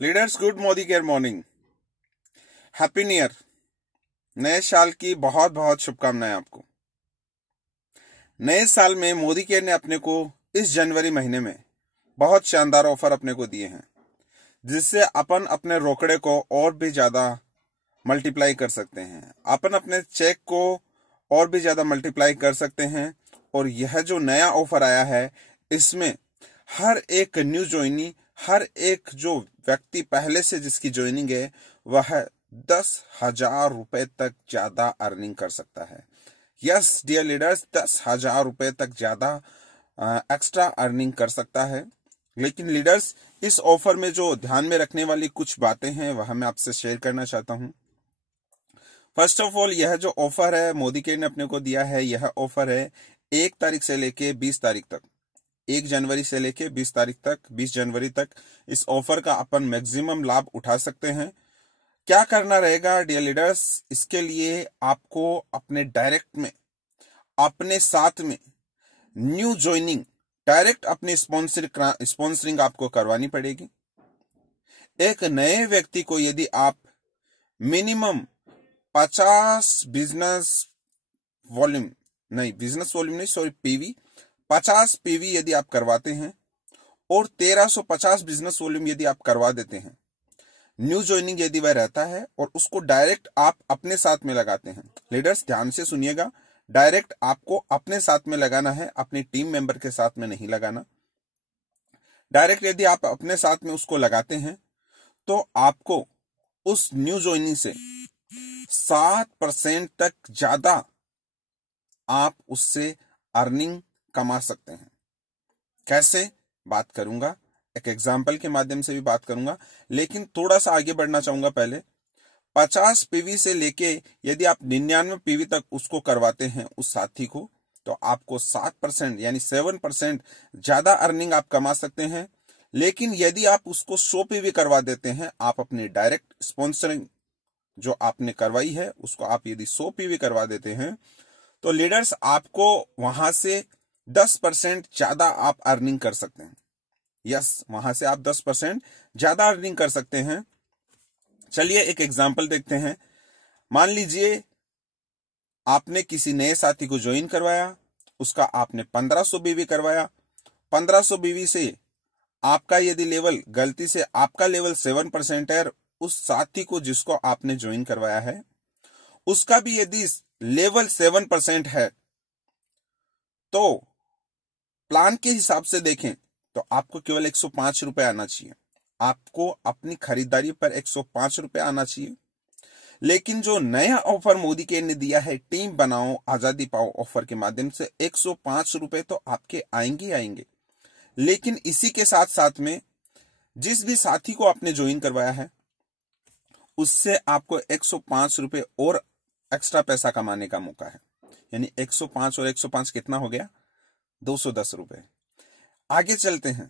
Leaders, good Modi care morning. Happy new year. नए साल की बहुत बहुत शुभकामनाएं आपको। नए साल में मोदी केयर ने अपने को इस जनवरी महीने में बहुत शानदार ऑफर अपने को दिए हैं, जिससे अपन अपने रोकड़े को और भी ज्यादा मल्टीप्लाई कर सकते हैं। अपन अपने चेक को और भी ज्यादा मल्टीप्लाई कर सकते हैं। और यह जो नया ऑफर आया है, इसमें हर एक न्यू ज्वाइनी, हर एक जो व्यक्ति पहले से जिसकी ज्वाइनिंग है, वह 10,000 रुपए तक ज्यादा अर्निंग कर सकता है। यस डियर लीडर्स, 10,000 रुपए तक ज्यादा एक्स्ट्रा अर्निंग कर सकता है। लेकिन लीडर्स, इस ऑफर में जो ध्यान में रखने वाली कुछ बातें हैं, वह मैं आपसे शेयर करना चाहता हूं। फर्स्ट ऑफ ऑल, यह जो ऑफर है मोदी केयर ने अपने को दिया है, यह ऑफर है 1 तारीख से लेके 20 तारीख तक। 1 जनवरी से लेके 20 तारीख तक, 20 जनवरी तक इस ऑफर का अपन मैक्सिमम लाभ उठा सकते हैं। क्या करना रहेगा डियर लीडर्स? इसके लिए आपको अपने डायरेक्ट में, अपने साथ में न्यू ज्वाइनिंग डायरेक्ट अपनी स्पॉन्सरिंग आपको करवानी पड़ेगी। एक नए व्यक्ति को यदि आप मिनिमम 50 पीवी 50 पीवी यदि आप करवाते हैं और 1350 बिजनेस वॉल्यूम यदि आप करवा देते हैं, न्यू ज्वाइनिंग यदि वह रहता है और उसको डायरेक्ट आप अपने साथ में लगाते हैं। लीडर्स, ध्यान से सुनिएगा, डायरेक्ट आपको अपने साथ में लगाना है, अपनी टीम मेंबर के साथ में नहीं लगाना। डायरेक्ट यदि आप अपने साथ में उसको लगाते हैं तो आपको उस न्यू ज्वाइनिंग से 7% तक ज्यादा आप उससे अर्निंग कमा सकते हैं। कैसे बात करूंगा, एक एग्जाम्पल के माध्यम से भी बात करूंगा, लेकिन थोड़ा सा आगे बढ़ना चाहूंगा। पहले 50 पीवी से लेके यदि आप 99 पीवी तक उसको करवाते हैं उस साथी को, तो आपको 7% यानी 7% ज्यादा अर्निंग आप कमा सकते हैं। लेकिन यदि आप उसको 100 पीवी करवा देते हैं, आप अपनी डायरेक्ट स्पॉन्सरिंग जो आपने करवाई है उसको आप यदि 100 पीवी करवा देते हैं, तो लीडर्स आपको वहां से 10% ज्यादा आप अर्निंग कर सकते हैं। यस, वहां से आप 10% ज्यादा अर्निंग कर सकते हैं। चलिए एक एग्जांपल देखते हैं। मान लीजिए आपने किसी नए साथी को ज्वाइन करवाया, उसका आपने 1500 बीवी करवाया। 1500 बीवी से आपका यदि लेवल, गलती से आपका लेवल 7% है, उस साथी को जिसको आपने ज्वाइन करवाया है उसका भी यदि लेवल 7% है, तो प्लान के हिसाब से देखें तो आपको केवल 105 रुपए आना चाहिए। आपको अपनी खरीदारी पर 105 रुपए आना चाहिए। लेकिन जो नया ऑफर मोदी केयर ने दिया है, टीम बनाओ आजादी पाओ ऑफर के माध्यम से, 105 रुपए तो आपके आएंगे आएंगे। लेकिन इसी के साथ साथ में जिस भी साथी को आपने ज्वाइन करवाया है उससे आपको 105 रुपए और एक्स्ट्रा पैसा कमाने का मौका है। यानी 105 और 105 कितना हो गया? 210 रुपए। आगे चलते हैं,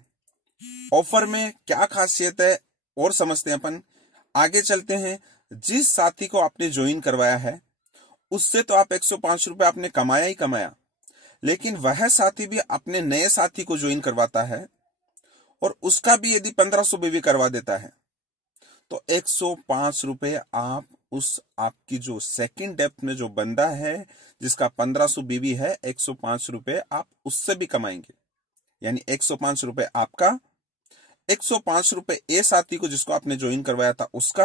ऑफर में क्या खासियत है और समझते हैं अपन। आगे चलते हैं, जिस साथी को आपने ज्वाइन करवाया है उससे तो आप 105 रुपए आपने कमाया ही कमाया, लेकिन वह साथी भी अपने नए साथी को ज्वाइन करवाता है और उसका भी यदि 1500 बीवी करवा देता है, तो 105 रुपए आप उस आपकी जो सेकंड डेप्थ में जो बंदा है जिसका 1500 बीवी है, 105 रुपए आप उससे भी कमाएंगे। यानी 105 रुपए आपका, 105 रुपए ए साथी को जिसको आपने ज्वाइन करवाया था उसका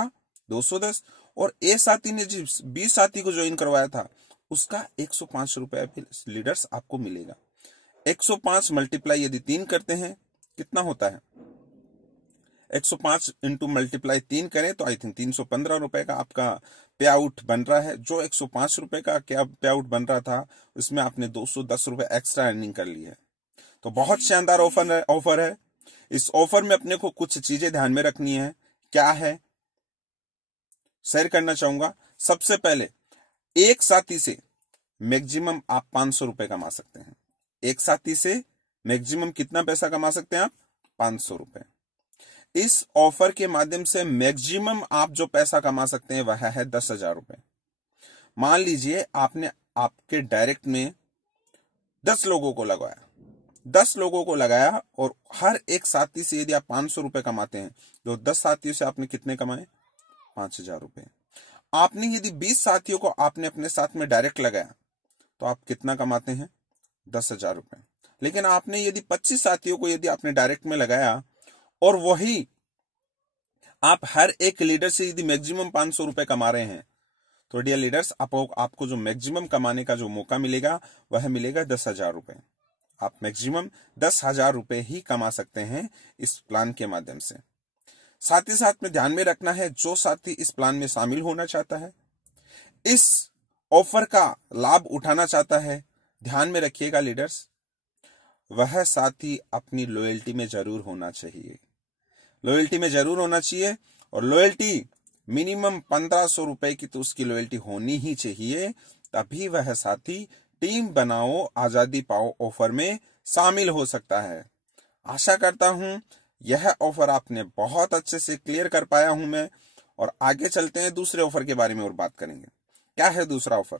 210, और ए साथी ने जिस बी साथी को ज्वाइन करवाया था उसका 105 रुपए लीडर्स आपको मिलेगा। 105 मल्टीप्लाई यदि 3 करते हैं कितना होता है? 105 इंटू मल्टीप्लाई 3 करें तो आई थिंक 315 रुपए का आपका पे आउट बन रहा है। जो 105 रुपए का क्या पे आउट बन रहा था, उसमें आपने 210 रुपए एक्स्ट्रा अर्निंग कर ली है। तो बहुत शानदार ऑफर है। इस ऑफर में अपने को कुछ चीजें ध्यान में रखनी है। क्या है, शेयर करना चाहूंगा। सबसे पहले, एक साथी से मैक्सिमम आप 500 रुपए कमा सकते हैं। एक साथी से मैक्सिमम कितना पैसा कमा सकते हैं आप? 500 रुपए। इस ऑफर के माध्यम से मैक्सिमम आप जो पैसा कमा सकते हैं वह है 10,000 रुपए। मान लीजिए आपने आपके डायरेक्ट में 10 लोगों को लगवाया, 10 लोगों को लगाया और हर एक साथी से यदि आप 500 रुपए कमाते हैं, तो 10 साथियों से आपने कितने कमाए? 5000 रुपए। आपने यदि 20 साथियों को आपने अपने साथ में डायरेक्ट लगाया तो आप कितना कमाते हैं? 10,000 रुपए। लेकिन आपने यदि 25 साथियों को यदि आपने डायरेक्ट में लगाया और वही आप हर एक लीडर से यदि मैक्सिमम 500 रुपए कमा रहे हैं, तो डियर लीडर्स आपको जो मैक्सिमम कमाने का जो मौका मिलेगा वह मिलेगा 10,000 रुपए। आप मैक्सिमम 10,000 रुपए ही कमा सकते हैं इस प्लान के माध्यम से। साथ ही साथ में ध्यान में रखना है, जो साथी इस प्लान में शामिल होना चाहता है, इस ऑफर का लाभ उठाना चाहता है, ध्यान में रखिएगा लीडर्स, वह साथी अपनी लॉयल्टी में जरूर होना चाहिए। लॉयल्टी में जरूर होना चाहिए और लॉयल्टी मिनिमम 1500 रुपए की तो उसकी लॉयल्टी होनी ही चाहिए, तभी वह साथी टीम बनाओ आजादी पाओ ऑफर में शामिल हो सकता है। आशा करता हूं यह ऑफर आपने बहुत अच्छे से क्लियर कर पाया हूं मैं, और आगे चलते हैं दूसरे ऑफर के बारे में और बात करेंगे। क्या है दूसरा ऑफर?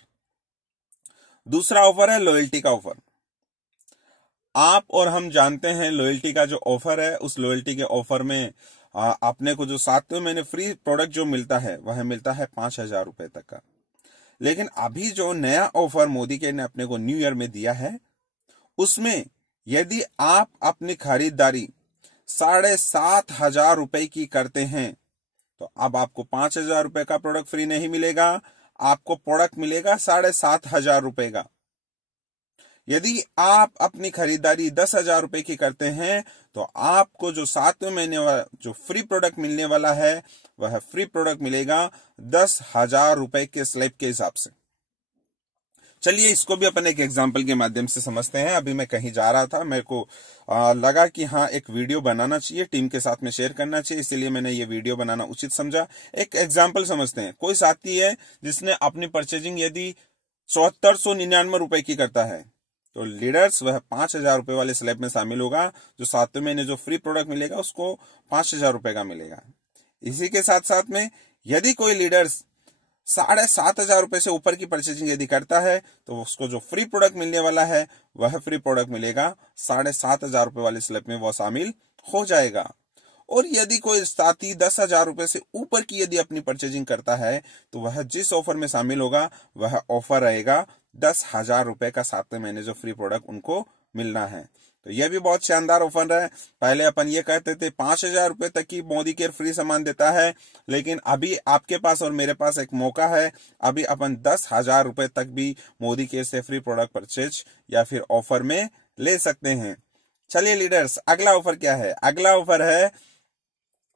दूसरा ऑफर है लॉयल्टी का ऑफर। आप और हम जानते हैं लॉयल्टी का जो ऑफर है, उस लॉयल्टी के ऑफर में आपने को जो 7 महीने फ्री प्रोडक्ट जो मिलता है वह मिलता है 5,000 रुपए तक का। लेकिन अभी जो नया ऑफर मोदी के ने अपने को न्यू ईयर में दिया है, उसमें यदि आप अपनी खरीदारी 7,500 रुपए की करते हैं तो अब आपको 5,000 रुपए का प्रोडक्ट फ्री नहीं मिलेगा, आपको प्रोडक्ट मिलेगा 7,500 रुपए का। यदि आप अपनी खरीदारी 10,000 रुपए की करते हैं तो आपको जो 7वें महीने वाला जो फ्री प्रोडक्ट मिलने वाला है वह फ्री प्रोडक्ट मिलेगा 10,000 रुपए के स्लैब के हिसाब से। चलिए इसको भी अपन एक एग्जांपल के माध्यम से समझते हैं। अभी मैं कहीं जा रहा था, मेरे को लगा कि हाँ एक वीडियो बनाना चाहिए, टीम के साथ में शेयर करना चाहिए, इसीलिए मैंने ये वीडियो बनाना उचित समझा। एक एग्जांपल समझते हैं। कोई साथी है जिसने अपनी परचेजिंग यदि 7499 रुपए की करता है, तो लीडर्स वह 5,000 रुपए वाले स्लैब में शामिल होगा। जो 7वें महीने जो फ्री प्रोडक्ट मिलेगा उसको 5,000 रुपए का मिलेगा। इसी के साथ साथ में यदि कोई लीडर्स 7,500 रुपए से ऊपर की परचेजिंग यदि करता है तो उसको जो फ्री प्रोडक्ट मिलने वाला है वह फ्री प्रोडक्ट मिलेगा 7,500 रुपए वाले स्लैब में वह शामिल हो जाएगा। और यदि कोई साथी 10,000 रुपए से ऊपर की यदि अपनी परचेजिंग करता है तो वह जिस ऑफर में शामिल होगा वह ऑफर रहेगा 10,000 रुपए का 7वें महीने जो फ्री प्रोडक्ट उनको मिलना है। तो यह भी बहुत शानदार ऑफर है। पहले अपन ये कहते थे 5,000 रुपए तक की मोदी केयर फ्री सामान देता है, लेकिन अभी आपके पास और मेरे पास एक मौका है, अभी अपन 10,000 रुपए तक भी मोदी केयर से फ्री प्रोडक्ट परचेज या फिर ऑफर में ले सकते हैं। चलिए लीडर्स, अगला ऑफर क्या है? अगला ऑफर है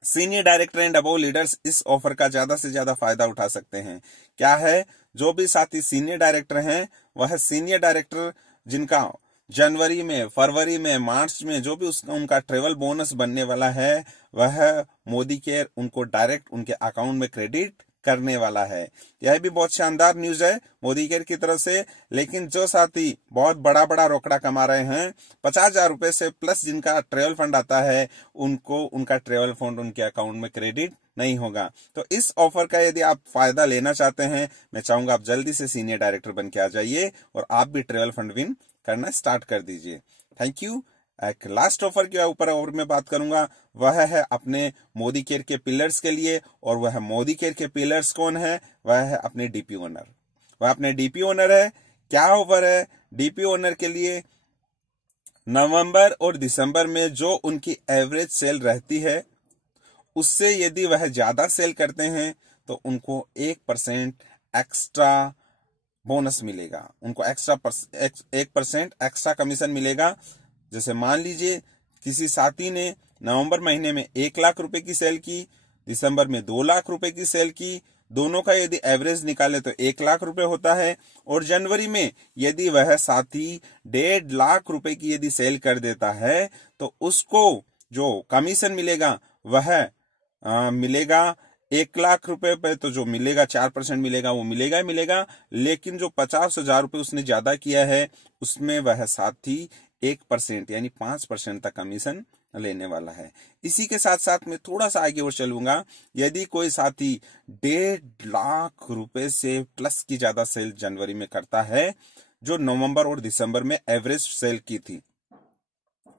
senior director and above leaders इस ऑफर का ज्यादा से ज्यादा फायदा उठा सकते हैं। क्या है? जो भी साथी सीनियर डायरेक्टर हैं वह सीनियर डायरेक्टर जिनका जनवरी में, फरवरी में, मार्च में जो भी उनका ट्रेवल बोनस बनने वाला है वह मोदी केयर उनको डायरेक्ट उनके अकाउंट में क्रेडिट करने वाला है। यह भी बहुत शानदार न्यूज है मोदी केयर की तरफ से। लेकिन जो साथी बहुत बड़ा बड़ा रोकड़ा कमा रहे हैं, 50,000 रुपए से प्लस जिनका ट्रेवल फंड आता है, उनको उनका ट्रेवल फंड उनके अकाउंट में क्रेडिट नहीं होगा। तो इस ऑफर का यदि आप फायदा लेना चाहते हैं, मैं चाहूंगा आप जल्दी से सीनियर डायरेक्टर बन के आ जाइए और आप भी ट्रेवल फंड विन करना स्टार्ट कर दीजिए। Thank you. एक लास्ट ऑफर के ऊपर और मैं बात करूंगा, वह है अपने मोदी केयर के पिलर्स के लिए। और वह मोदी केयर के पिलर्स कौन है? वह है अपने डीपी ओनर। वह अपने डीपी ओनर है। क्या ऑफर है डीपी ओनर के लिए? नवंबर और दिसंबर में जो उनकी एवरेज सेल रहती है उससे यदि वह ज्यादा सेल करते हैं तो उनको 1% एक्स्ट्रा बोनस मिलेगा, उनको 1% एक्स्ट्रा कमीशन मिलेगा। जैसे मान लीजिए किसी साथी ने नवंबर महीने में 1 लाख रुपए की सेल की, दिसंबर में 2 लाख रुपए की सेल की, दोनों का यदि एवरेज निकाले तो 1 लाख रुपए होता है। और जनवरी में यदि वह साथी 1.5 लाख रुपए की यदि सेल कर देता है तो उसको जो कमीशन मिलेगा वह मिलेगा 1 लाख रुपए पे, तो जो मिलेगा 4% मिलेगा, वो मिलेगा ही मिलेगा। लेकिन जो 50,000 रुपए उसने ज्यादा किया है उसमें वह साथी 1% यानी 5% तक कमीशन लेने वाला है। इसी के साथ साथ मैं थोड़ा सा आगे और चलूंगा। यदि कोई साथी 1.5 लाख रुपए से प्लस की ज्यादा सेल जनवरी में करता है, जो नवंबर और दिसंबर में एवरेज सेल की थी,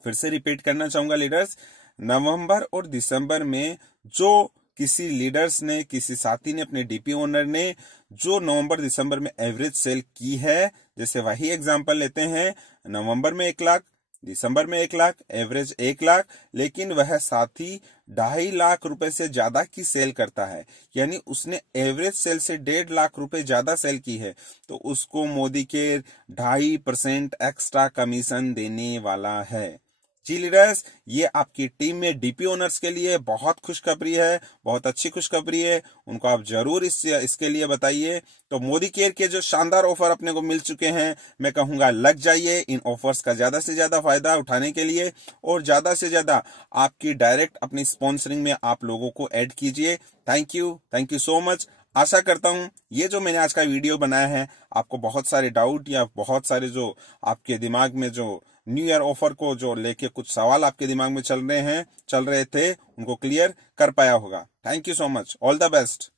फिर से रिपीट करना चाहूंगा लीडर्स, नवंबर और दिसंबर में जो किसी लीडर्स ने, किसी साथी ने, अपने डीपी ओनर ने जो नवंबर दिसंबर में एवरेज सेल की है, जैसे वही एग्जांपल लेते हैं, नवंबर में 1 लाख, दिसंबर में 1 लाख, एवरेज 1 लाख, लेकिन वह साथी 2.5 लाख रुपए से ज्यादा की सेल करता है, यानी उसने एवरेज सेल से 1.5 लाख रुपए ज्यादा सेल की है, तो उसको मोदी के 2.5% एक्स्ट्रा कमीशन देने वाला है। जी लीडर्स, ये आपकी टीम में डीपी ओनर्स के लिए बहुत खुशखबरी है, बहुत अच्छी खुशखबरी है, उनको आप जरूर इसके लिए बताइए। तो मोदी केयर के जो शानदार ऑफर अपने को मिल चुके हैं, मैं कहूंगा लग जाइए इन ऑफर्स का ज्यादा से ज्यादा फायदा उठाने के लिए, और ज्यादा से ज्यादा आपकी डायरेक्ट अपनी स्पॉन्सरिंग में आप लोगों को ऐड कीजिए। Thank you so much. आशा करता हूं ये जो मैंने आज का वीडियो बनाया है आपको बहुत सारे डाउट या बहुत सारे जो आपके दिमाग में जो न्यू ईयर ऑफर को जो लेके कुछ सवाल आपके दिमाग में चल रहे थे, उनको क्लियर कर पाया होगा। Thank you so much. All the best.